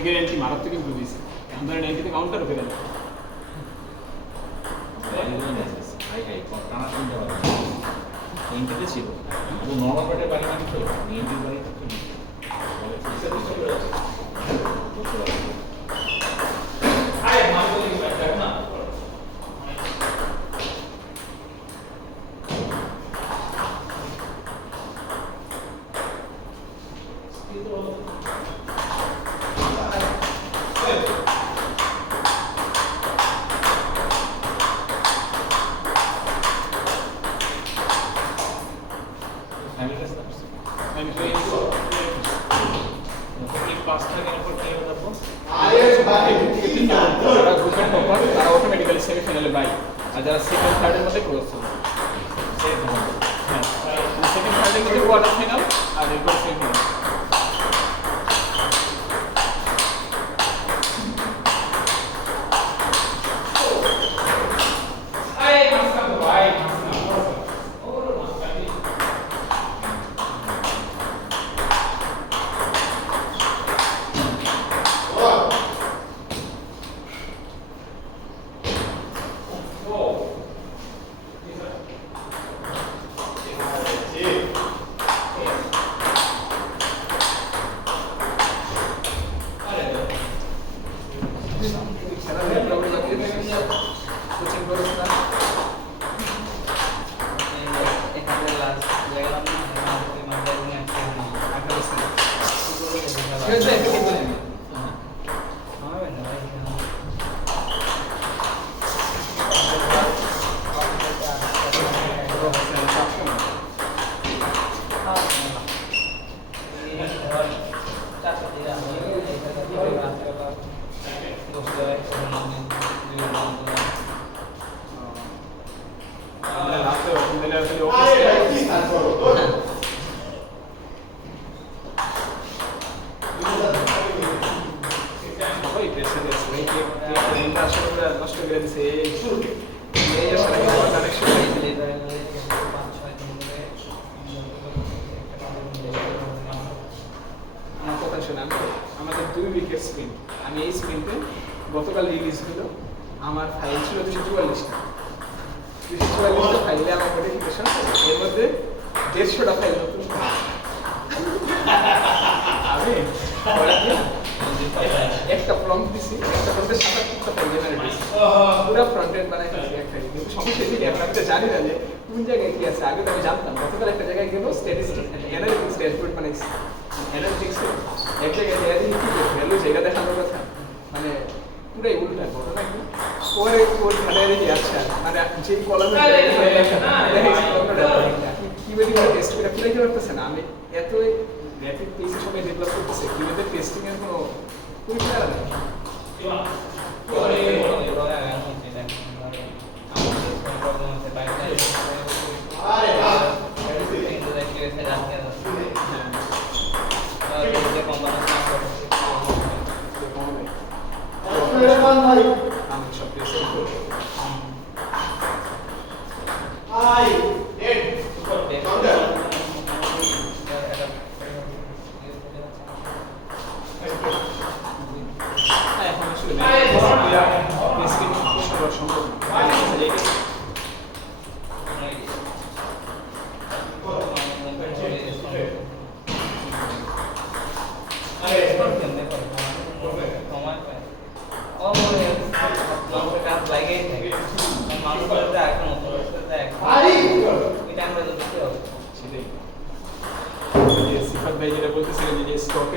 দিকের এন্ট্রি মারাত্মক ইমপ্রুভ হয়েছে। এখন ধরেন এন্ট্রিতে কাউন্টার হয়ে গেল। এন্ট্রিতে ছিল কিন্তু নর্মাল পার্টের বাড়ি মানে তো এন্ট্রির বাড়ি তো অটোমেটিক্যালি সেমিফাইনালে বাই, আর যারা সেকেন্ড থার্ডের মধ্যে ক্রস হবে। হ্যাঁ, সেকেন্ড থার্ডের মধ্যে কোয়ার্টার ফাইনাল আর এরপর সেমিফাইনাল। আমাদের 2 উইকেট স্প্রিন্ট, আমি এই স্প্রিন্টে গতকাল রিলিজ হলো, আমার ফাইল ছিল 244টা। 244টা ফাইলে আমার মডিফিকেশন, এর মধ্যে 150টা ফাইল নতুন। আমি একটা প্রম্পট দিছি, একটা প্রম্পটে 77টা ফাইল জেনারেট দিছি, পুরো ফ্রন্ট এন্ড বানাই ফেলছি একটা। কিন্তু সমস্যা কি, আমি তো জানি না যে কোন জায়গায় কি আছে। আগে তো আমি জানতাম, গতকাল একটা জায়গায় গেল স্ট্যাটিস্টিক্স অ্যানালিটিক্স ড্যাশবোর্ড বানাইছি। অ্যানালিটিক্স এক জায়গায় ভ্যালু যেটা দেখানোর কথা, মানে পুরাই উল্টা ঘটনা। কি পরে কোড ঘাটায় দিয়ে আচ্ছা, মানে যে কলামে কিভাবে টেস্ট করে পুরাই করতেছে না। আমি এত র্যাপিড পেসে সবাই ডেভেলপ করতেছে, কিভাবে টেস্টিং এর কোনো পরীক্ষা নেই।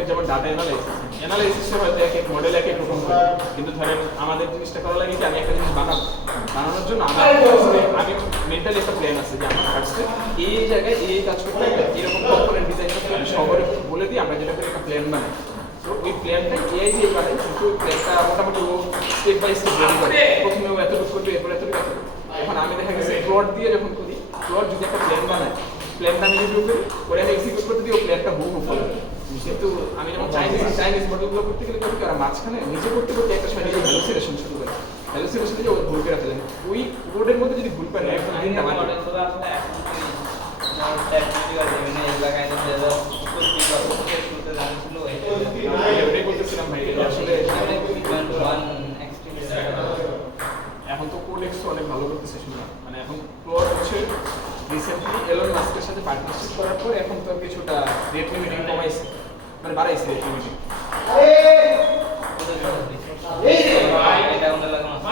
যেমন ডাটা অ্যানালাইসিসে হয়তো এক এক মডেল এক এক রকম হয়, কিন্তু ধরেন আমাদের জিনিসটা করা লাগে কি, আমি একটা জিনিস বানানোর জন্য আমি মেন্টালি একটা প্ল্যান আছে যে আমার ফার্স্টে এই জায়গায় এই কাজ করতে হবে, এরকম কম্পোনেন্ট ডিজাইন করতে হবে, সবারই বলে দিই আমরা যেটা করে একটা প্ল্যান বানাই। তো ওই প্ল্যানটা এআই দিয়ে বানাই, কিন্তু ওই প্ল্যানটা মোটামুটি ও স্টেপ বাই স্টেপ রেডি করে। প্রথমে ও এতটুকু করবে, এরপর এতটুকু। এখন আমি দেখা গেছে প্লট দিয়ে যখন করি, প্লট যদি একটা প্ল্যান বানায়, প্ল্যানটা আমি রিভিউ করি, করে আমি এক্সিকিউট করতে দিই, ও প্ল্যানটা হুবহু ফলো করে। কিন্তু আমি যেমন চাইনিজ মডেলগুলো করতে গেলে কী ওরা মাঝখানে নিজে করতে করতে একটা সময় নিজে হ্যালুসিনেশন শুরু করে, হ্যালুসিনেশন দিয়ে ও ভুল করে ফেলে। ওই কোডের মধ্যে যদি ভুল পায় না, একদম দিনটা মানে ওটাই বলতেছিলাম ভাই, আসলে পর এখন তো কিছুটা রেট লিমিটিং কমাইছে, মানে বাড়াইছে রেট লিমিটিং। এটা আমাদের লাগানো আছে।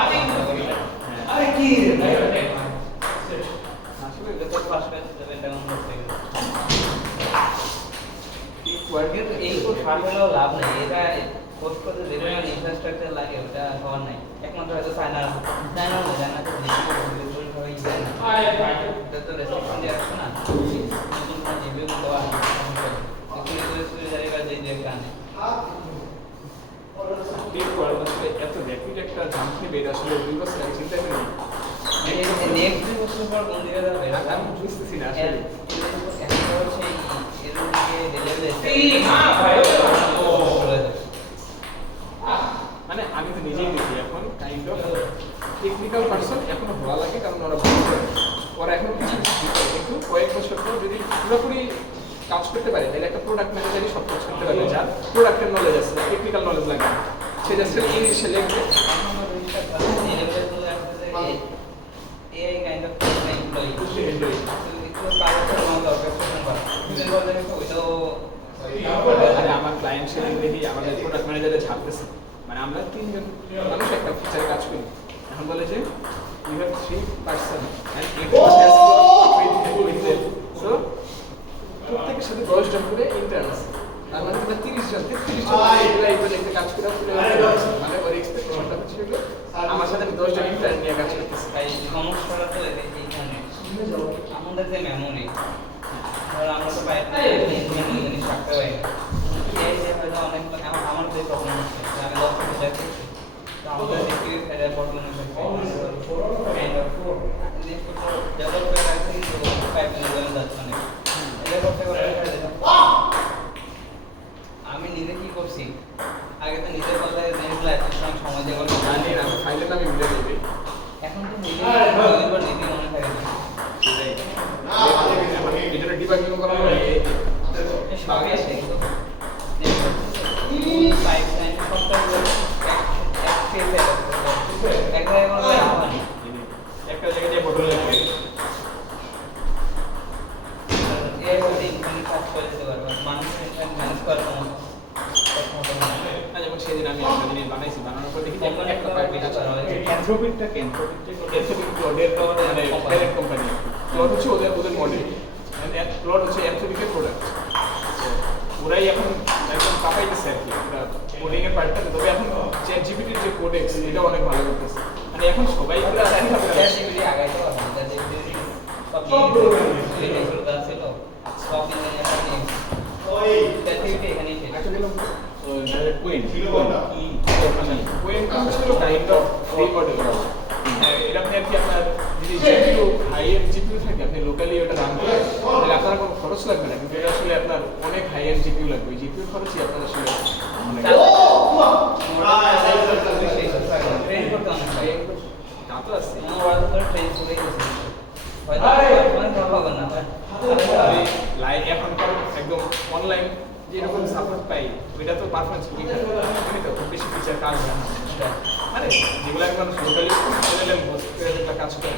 আসলে এটা তো ফার্স্ট ব্যাচ এটা আমরা থেকে কোয়ার্ডিনেট এই কোর্স ফার্মুলাও লাভ নেই, এটা কোর্স করতে যে পরিমাণ ইনফ্রাস্ট্রাকচার লাগে ওটা হওয়ার নাই। একমাত্র হয়তো চায়না তো ভাবেই যায় না, এটা তো রেস্ট্রিকশন দিয়ে আসছে না, নতুন কোনো রিভিউ দেওয়া হয় যে কানে এত র্যাপিড একটা জাম্প নেবে, এটা আসলে 2 বছর আগে চিন্তা করি নেক্সট 2 বছর পর কোন দিকে যাবে আমি বুঝতেছি না আসলে। মানে আমি তো নিজেই দেখি এখন কাইন্ড অফ টেকনিক্যাল পারসন এখনো ভালো লাগে, কারণ ওরা ভালো করে, ওরা এখন কিছু কিছু শিখে, কিন্তু কয়েক বছর পর যদি পুরোপুরি কাজ করতে পারে তাহলে একটা প্রোডাক্ট ম্যানেজারই সব কাজ করতে পারবে, যার প্রোডাক্টের নলেজ আছে, টেকনিক্যাল নলেজ লাগে না। সে জাস্ট ইংলিশে লিখবে। AI kind of employee. আরে আমার ক্লায়েন্ট সেদিন দেখি আমাদের প্রোডাক্ট ম্যানেজারে ছাড়তেছে, মানে আমরা 3 জন মানুষ একটা ফিচারে কাজ করি, এখন বলে যে you have 3 person and it has got with them, so প্রত্যেকের সাথে 10 জন করে ইন্টার্ন আছে, তার মানে আমরা 30 জন 33 জন লাইভে একটা কাজ করে মানে ওর এক্সপেকটেশনটা ছিল আমার সাথে 10 জন ইন্টার্ন নিয়ে কাজ করতেছে। তাই সমস্যাটা তো এইখানে আমাদের যে মেমোরি, ধর আমরা তো বাইরে জিনিস রাখতে পারি না, এই যে হয়তো অনেক আমার যে প্রবলেম হচ্ছে আমি 10 মিনিট দেখি তো আমাদের দেখি ফেরে প্রবলেম হচ্ছে কাইন্ড অফ ডেভেলপ করে রাখছি তো পাইপলাইন জয়েন যাচ্ছে না, এটা করতে করে আমি নিজে কি করছি আগে তো নিজের কথা জিনিসগুলো এত সময় দিয়ে করতে জানি না ফাইলের নামে মিলে দিবে, এখন তো নিজে দুইবার নিজে মনে থাকে না সেটাই এটা ডিবাগিং করা হয় সবাই আসে কিন্তু পাইপলাইন সফটওয়্যার একটা জায়গায় যে বটল লাগবে এই হচ্ছে ইনফিনিট কাজ করে দিতে পারবে মানুষ ইনফিনিট ম্যানেজ করার ক্ষমতা না, যেমন সেদিন আমি একটা জিনিস বানাইছি, বানানোর পর দেখি যে একটা পাইপ কাজ করা হয়। ক্যান্থ্রোপিকটা এনথ্রপিক ক্লডের মানে প্যারেন্ট কোম্পানি, ক্লড হচ্ছে ওদের মডেল, ক্লড হচ্ছে এনথ্রপিকের প্রোডাক্ট। ওরাই এখন একদম কাপাইতেছে আর কি কোডিং এর পার্টটা, তবে এখন চ্যাট জিপিটির যে কোডেক্স এটা অনেক ভালো করতেছে, মানে এখন সবাই পুরো ক্যাটাগরি আগাইতে পারবে ক্যাটাগরি সব জিনিসগুলো ছিল সব ইঞ্জিনিয়ার ওই ক্যাটাগরি এখানেই ছিল কুইন ওয়েন ছিল কাইন্ড অফ ফ্রি মডেল। এটা আপনি আর কি আপনার যদি জিপিইউ হাই এন্ড জিপিইউ থাকে আপনি লোকালি ওটা রান করেন তাহলে আপনার কোনো খরচ লাগবে না, কিন্তু এটা আসলে আপনার অনেক হাই এন্ড জিপিইউ লাগবে, ওই জিপিইউ খরচই আপনার আসলে অনেক ট্রেন করতে অনেক হয় তা তো আছে। ওরা তো ট্রেন করে গেছে হয়তো মানে হবে না লাইভ এখনকার একদম অনলাইন যেরকম সাপোর্ট পাই ওইটা তো পারফরমেন্স খুবই খারাপ, আমি তো খুব বেশি ফিচার কাজ হয় না, মানে যেগুলো একদম লোকালি এলএলএম একটা কাজ করে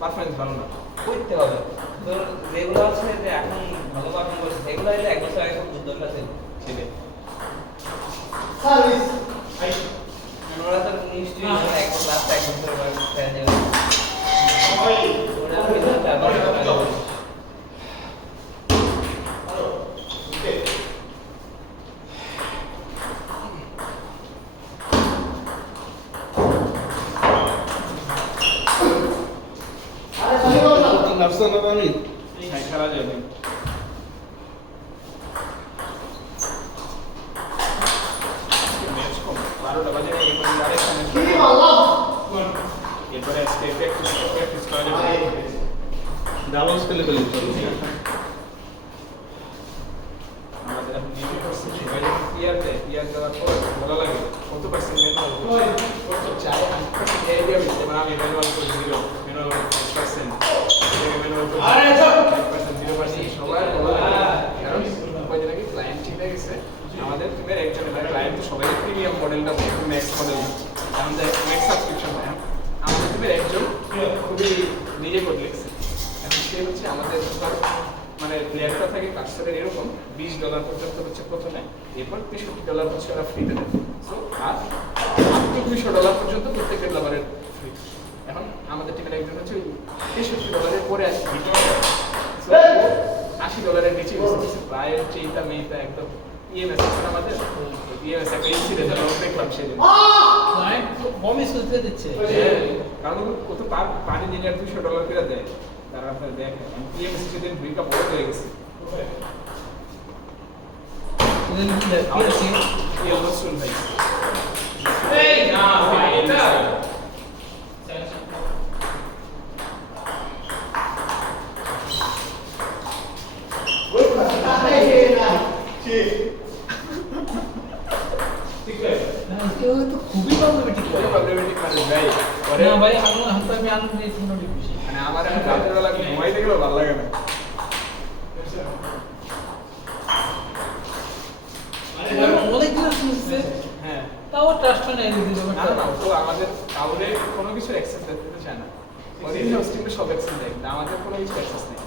পারফরমেন্স ভালো না করতে হবে। তো যেগুলো আছে যে এখন ভালো পারফর্ম করছে সেগুলো হলে এক বছর আগে খুব দরকার ছিল সেটাই। ওরা তো নিশ্চয়ই এক ক্লাস এক বছর ফেলে যাবে ওরা কিন্তু ব্যবহার করে খেলা যায় না। ম্যাচ কম 12টা বাজে না, এরপরে আজকে প্র্যাকটিস করা যাবে। ডাবল স্কেলে পেলে আমাদের এখন নিয়মিত করছি সবাই যখন পিয়ার দেয়, পিয়ার দেওয়ার পর ভালো লাগে কত পার্সেন্ট ম্যানুয়াল কত চাই 100% এরিয়া দিবে, যেমন আমি ম্যানুয়াল করে দিল ম্যানুয়াল 5% ম্যানুয়াল করে 5% 0% সবার ভালো লাগে, কারণ কয়দিন আগে ক্লায়েন্ট চিনে গেছে আমাদের টিমের একজন ক্লায়েন্ট, সবাই প্রিমিয়াম মডেলটা ম্যাক্স মডেল, আমাদের ম্যাক্স সাবস্ক্রিপশন হয় আমাদের টিমের একজন খুবই নিজে করে লিখছে, এখন সে হচ্ছে আমাদের মানে প্লেয়ার রেটটা থাকে কাস্টমারের এরকম $20 পর্যন্ত হচ্ছে প্রথমে, এরপর $63 হচ্ছে ওরা ফ্রিতে দেয়। সো আর $200 পর্যন্ত প্রত্যেক ডেভেলপারের ফ্রি। এখন আমাদের টিমের একজন হচ্ছে $63 পরে আসে, $80 নিচে গেছে। প্রায় চেইটা মেয়েটা একদম ইএমএস আছে না আমাদের, ইএমএস একটা ইনসিডেন্ট দেখলাম সেদিন। ক্লায়েন্ট তো কমই সুবিধা দিচ্ছে। কারণ ও তো পার ইঞ্জিনিয়ার $200 করে দেয়, তারা আপনার দেখেন ইএমএস সেদিন ব্রিকা বড় হয়ে গেছে। এই অবস্থা ভাই এই না ভাই এটা খুবই প্রবলেমেটিক প্রবলেমেটিক মানে ভাই পরে না ভাই আমি আনন্দিত খুশি। মানে আমার এখন রাতের বেলা ঘুমাইতে গেলেও ভালো লাগে না। অনেক দিন শুনছে হ্যাঁ তাও ট্রাস্ট নেই না না তো আমাদের কাউরে কোনো কিছুর অ্যাক্সেস দিতে চায় না, ওদের হোস্টিংয়ে সব অ্যাক্সেস দেয়, কিন্তু আমাদের কোনো কিছু অ্যাক্সেস নেই।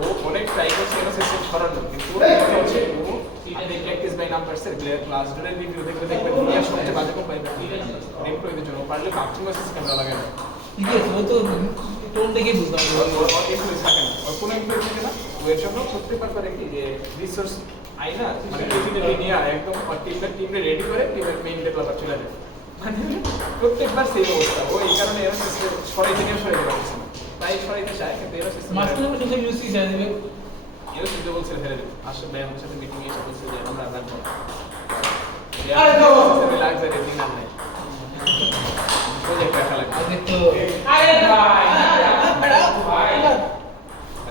ও অনেক ট্রাই করছে এটা সিস্টেম সরানোর, কিন্তু হচ্ছে ও প্র্যাকটিস বাই নাম্বারসের ক্লাস ডোরের রিভিউ দেখলে দেখবেন দুনিয়ার সবচেয়ে বাজে কোম্পানি এমপ্লয়ীদের জন্য পারলে বাথরুম অ্যাক্সেস ক্যামেরা লাগে না। ঠিক আছে ও তো টোন দেখে বুঝলাম এমপ্লয়ি থাকে না, ওর কোনো এমপ্লয়ি থাকে না। ও এর জন্য প্রত্যেকবার করে কি যে রিসোর্স আই না মানে টিমে নিয়ে একদম টিমে রেডি করে টিমের মেইন ডেভেলপার চলে যায়, মানে প্রত্যেকবার সেই অবস্থা। ও এই কারণে এর সিস্টেম সরাইতে পারছে না, তাই সরাইতে চায় কিন্তু এর সিস্টেম মাঝখানে আমি শুনছি ইউসি চাই দেবে এর সিস্টেম বলছে ফেলে দেবে। আসলে ভাই আমার সাথে মিটিং এসে বলছে যে আমরা রাখবো লাক্সারি ডিনার নেই, প্রজেক্ট রাখা লাগবে। আগে তো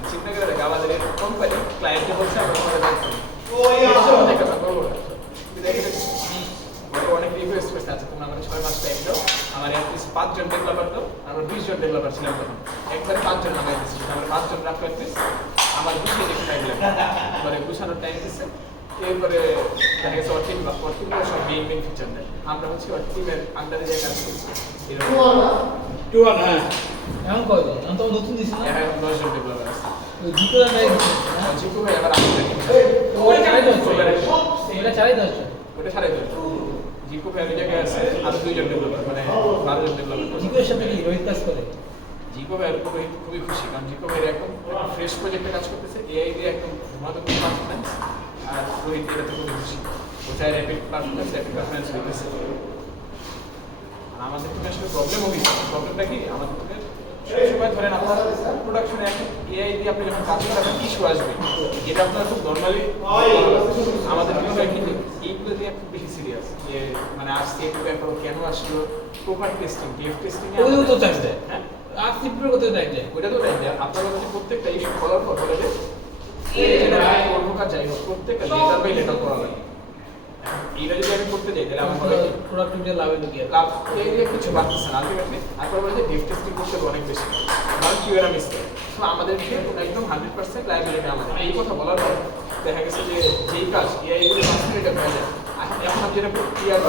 চিন্তা করে দেখ আমাদের কোম্পানি ক্লায়েন্টকে বলছে আমরা তোমাদের দেখছি অনেক রিকোয়েস্ট করছে, আচ্ছা তোমরা আমাদের 6 মাস টাইম দাও, আমার অ্যাটলিস্ট 5 জন ডেভেলপার দাও, আমরা 20 জন ডেভেলপার ছিলাম তখন, একবারে 5 জন লাগাই দিচ্ছি, আমরা 5 জন রাখবো অ্যাটলিস্ট, আমার গুছিয়ে দেখে টাইম লাগবে, এবারে গুছানোর টাইম দিচ্ছে। এরপরে দেখা গেছে ওর টিম সব মেইন ফিচার দেয়, আমরা হচ্ছে ওর টিমের আন্ডারে যে কাজ করছি এরকম এমন কয়জন এখন তো নতুন দিছি না এখন 10 জন ডেভেলপার আছে। ওই দুটো নাই জিকু ভাই আবার আমাদের ওটা চালাই দশ এটা চালাই দশ ওটা ছাড়াই দেবে। জিকু ভাই ওই জায়গায় আছে আরো 2 জন ডেভেলপার, মানে 12 জন ডেভেলপার। জিকের সাথে কি রোহিত কাজ করে জিকো ভাই খুবই খুশি, কারণ জিকো ভাই একদম ফ্রেশ প্রজেক্টে কাজ করতেছে, এআই দিয়ে একদম ঘুমাতে পারফরমেন্স, আর রোহিত এটাতে খুবই খুশি, ও চাই র্যাপিড পারফরমেন্স হইতেছে। আর আমাদের তো আসলে প্রবলেমও হয়েছে, প্রবলেমটা কি আমাদের সবসময় ধরেন আপনার প্রোডাকশনে এখন এআই দিয়ে আপনি যখন কাজ করেন ইস্যু আসবে, এটা আপনার খুব নর্মালি আমাদের মনে হয় কি এইগুলো দিয়ে খুব বেশি সিরিয়াস, যে মানে আসছে একটু ব্যাপার কেন আসলো, প্রপার টেস্টিং ডিএফ টেস্টিং ওই তো চাই দেয় হ্যাঁ আর সিপ্রো করতে চাই দেয় ওইটা তো রাইট, আপনার কাছে প্রত্যেকটা ইস্যু করার পর বলে যে করবো কাজ যাই হোক প্রত্যেকটা লেটার বাই লেটার করা লাগে। এইটা যদি আমি করতে যাই তাহলে আমার হবে প্রোডাক্টিভিটি লাভে ঢুকে লাভ এই যে কিছু বাড়তেছে না আলটিমেটলি, তারপর বলে যে ডিপ টেস্টিং করতে হবে অনেক বেশি, কারণ কিউ এরা মিস করে। তো আমাদেরকে একদম 100% লাইব্রেরিটা আমাদের এই কথা বলার পর দেখা গেছে যে যেই কাজ এআই গুলো মাঝখানে এটা হয়ে যায়, এখন আমি যেটা ক্লিয়ার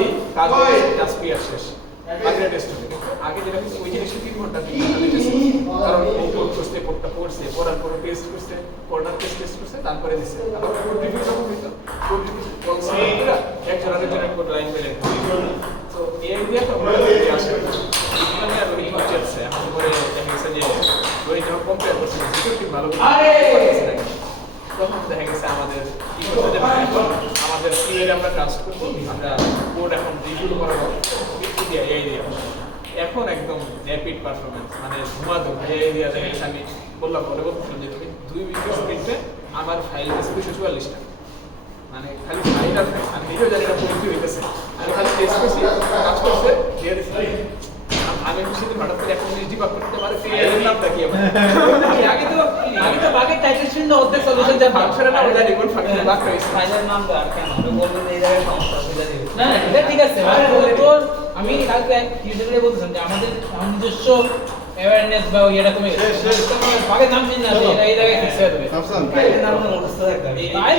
এই কাজে জাস্ট ক্লিয়ার শেষ আগে টেস্ট হবে, কিন্তু আগে যেটা হচ্ছে ওই জিনিসটা 3 ঘন্টা টেস্ট, কারণ এই কোড করছে কোডটা পড়ছে পড়ার পরে টেস্ট করছে কোডার টেস্ট করছে তারপরে দিছে, আবার কোড রিভিউ যখন হইতো কোড রিভিউ বলছে পুরো একজন আরেকজনের কোড লাইন পেলে। তো এই দিয়ে তো আমরা আসলে মানে আর ওই হচ্ছে এখন পরে দেখা গেছে যে ওই যখন কম্পেয়ার করছে সিকিউরিটি ভালো করে তখন দেখা গেছে আমাদের কি করতে যে আমাদের কিউএর আমরা ট্রাস্ট করব, আমরা কোড এখন রিভিউ করাবো দিয়ে এই দিয়ে এখন একদম র্যাপিড পারফরম্যান্স, মানে ঘুমাতো এই দিয়ে দেখা গেছে আমি বললাম পরে বলছিলাম যে তুমি 2 মিনিটের স্প্রিন্টে আমার ফাইল গেছে 244টা, মানে খালি ফাইল আর আমি নিজেও জানি না পরীক্ষা হইতেছে, আমি খালি টেস্ট করছি কাজ করছে দিয়ে দিচ্ছি। আমি সেদিন হঠাৎ করে একটা জিনিস ডিবাগ করতে পারি এর নামটা কি আগে তো বাকি টাইটেল শুনলে অর্ধেক সলিউশন যা ফাংশনে না জানি কোন ফাংশনে বাগ হইছে ফাইলের নাম আর কেন বলবেন এই জায়গায় সমস্যা তুলে দিবে না না এটা ঠিক আছে তোর আমি কালকে টিউটোরিয়ালে বলছিলাম যে আমাদের নিজস্ব অ্যাওয়ারনেস বা এটা তুমি বাকি নাম শুনলে এই জায়গায় ফিক্স হয়ে যাবে ফাইলের নাম মুখস্থ রাখতে হবে ফাইল